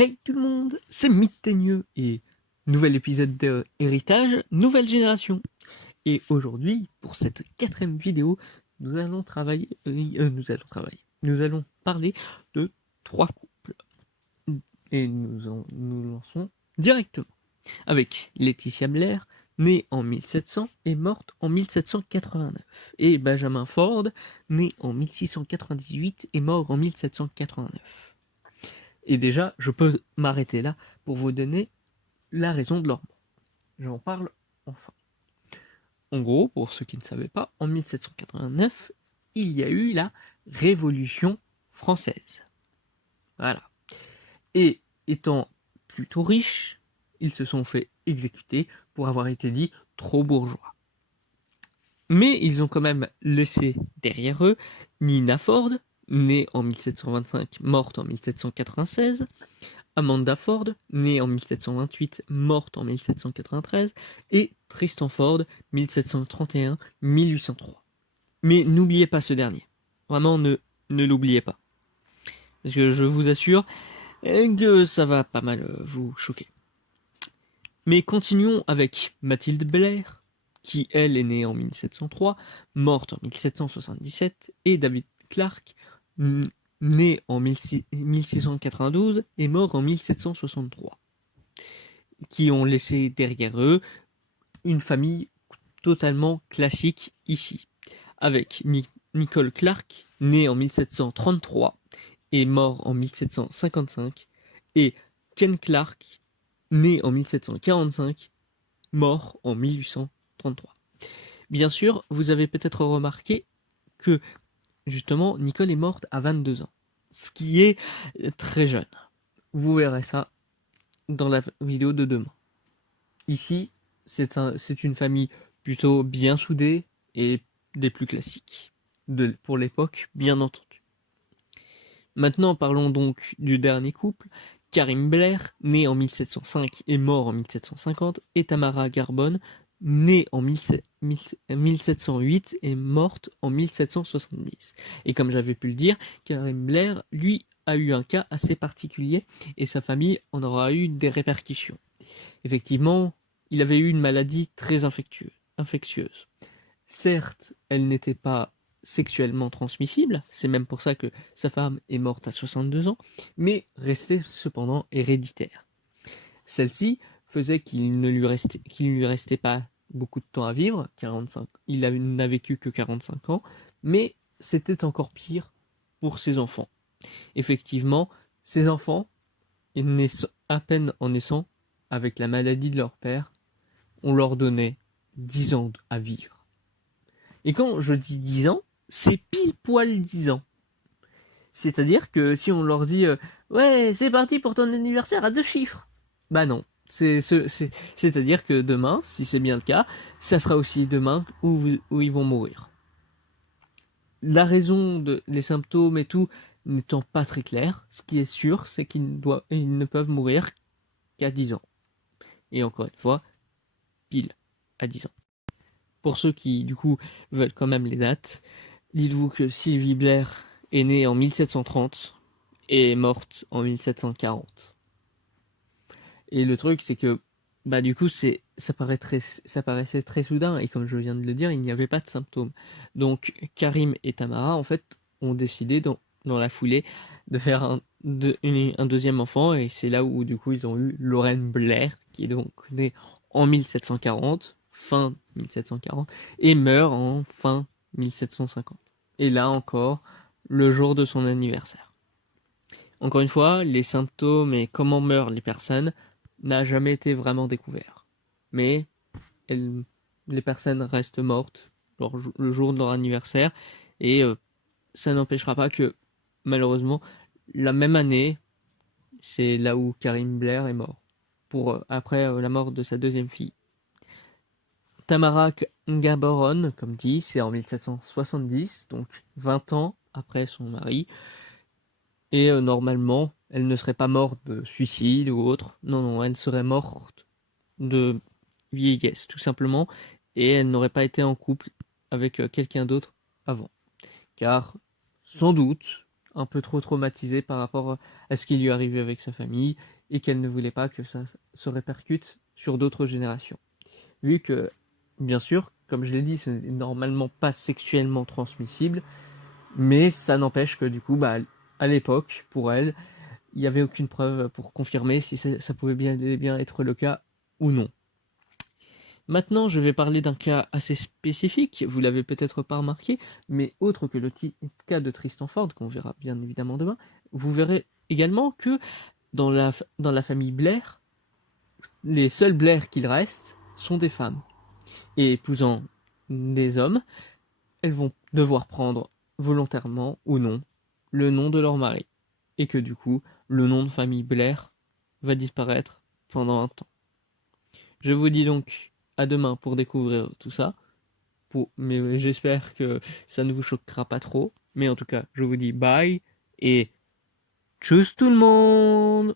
Hey tout le monde, c'est Mythénieux et nouvel épisode de Héritage, nouvelle génération. Et aujourd'hui, pour cette 4e vidéo, nous allons parler de 3 couples. Et nous lançons directement avec Laetitia Blair, née en 1700 et morte en 1789, et Benjamin Ford, né en 1698 et mort en 1789. Et déjà, je peux m'arrêter là pour vous donner la raison de leur mort. J'en parle enfin. En gros, pour ceux qui ne savaient pas, en 1789, il y a eu la Révolution française. Voilà. Et étant plutôt riches, ils se sont fait exécuter pour avoir été dits trop bourgeois. Mais ils ont quand même laissé derrière eux Nina Ford, née en 1725, morte en 1796, Amanda Ford, née en 1728, morte en 1793, et Tristan Ford, 1731-1803. Mais n'oubliez pas ce dernier. Vraiment, ne l'oubliez pas. Parce que je vous assure que ça va pas mal vous choquer. Mais continuons avec Mathilde Blair, qui elle est née en 1703, morte en 1777, et David Clark, né en 1692 et mort en 1763, qui ont laissé derrière eux une famille totalement classique ici, avec Nicole Clark, né en 1733 et mort en 1755, et Ken Clark, né en 1745, mort en 1833. Bien sûr, vous avez peut-être remarqué que justement, Nicole est morte à 22 ans, ce qui est très jeune. Vous verrez ça dans la vidéo de demain. Ici, c'est une famille plutôt bien soudée et des plus classiques, pour l'époque, bien entendu. Maintenant, parlons donc du dernier couple, Karim Blair, né en 1705 et mort en 1750, et Tamara Garbon, née en 1708 et morte en 1770. Et comme j'avais pu le dire, Karim Blair, lui, a eu un cas assez particulier et sa famille en aura eu des répercussions. Effectivement, il avait eu une maladie très infectieuse. Certes, elle n'était pas sexuellement transmissible, c'est même pour ça que sa femme est morte à 62 ans, mais restait cependant héréditaire. Celle-ci faisait qu'il ne lui restait pas beaucoup de temps à vivre, 45, il n'a vécu que 45 ans, mais c'était encore pire pour ses enfants. Effectivement, ses enfants, à peine en naissant, avec la maladie de leur père, on leur donnait 10 ans à vivre. Et quand je dis 10 ans, c'est pile poil 10 ans. C'est-à-dire que si on leur dit ouais, c'est parti pour ton anniversaire à 2 chiffres, bah non. C'est-à-dire que demain, si c'est bien le cas, ça sera aussi demain où ils vont mourir. La raison des symptômes et tout n'étant pas très claire, ce qui est sûr, c'est qu'ils ne peuvent mourir qu'à 10 ans. Et encore une fois, pile à 10 ans. Pour ceux qui, du coup, veulent quand même les dates, dites-vous que Sylvie Blair est née en 1730 et est morte en 1740. Et le truc, c'est que, bah, du coup, ça paraissait très soudain, et comme je viens de le dire, il n'y avait pas de symptômes. Donc, Karim et Tamara, en fait, ont décidé dans la foulée de faire un deuxième enfant, et c'est là où, du coup, ils ont eu Lorraine Blair, qui est donc née en 1740, fin 1740, et meurt en fin 1750. Et là encore, le jour de son anniversaire. Encore une fois, les symptômes et comment meurent les personnes n'a jamais été vraiment découvert. Mais les personnes restent mortes le jour de leur anniversaire, et ça n'empêchera pas que, malheureusement, la même année, c'est là où Karim Blair est mort, après la mort de sa deuxième fille. Tamara Gaboron, comme dit, c'est en 1770, donc 20 ans après son mari. Et normalement, elle ne serait pas morte de suicide ou autre. Non, elle serait morte de vieillesse, tout simplement. Et elle n'aurait pas été en couple avec quelqu'un d'autre avant. Car, sans doute, un peu trop traumatisée par rapport à ce qui lui arrivait avec sa famille et qu'elle ne voulait pas que ça se répercute sur d'autres générations. Vu que, bien sûr, comme je l'ai dit, ce n'est normalement pas sexuellement transmissible, mais ça n'empêche que du coup, à l'époque, pour elle, il n'y avait aucune preuve pour confirmer si ça pouvait bien être le cas ou non. Maintenant, je vais parler d'un cas assez spécifique, vous l'avez peut-être pas remarqué, mais autre que le cas de Tristan Ford, qu'on verra bien évidemment demain, vous verrez également que dans la famille Blair, les seuls Blair qu'il reste sont des femmes. Et épousant des hommes, elles vont devoir prendre volontairement ou non le nom de leur mari. Et que du coup, le nom de famille Blair va disparaître pendant un temps. Je vous dis donc à demain pour découvrir tout ça. Mais j'espère que ça ne vous choquera pas trop. Mais en tout cas, je vous dis bye et tchuss tout le monde!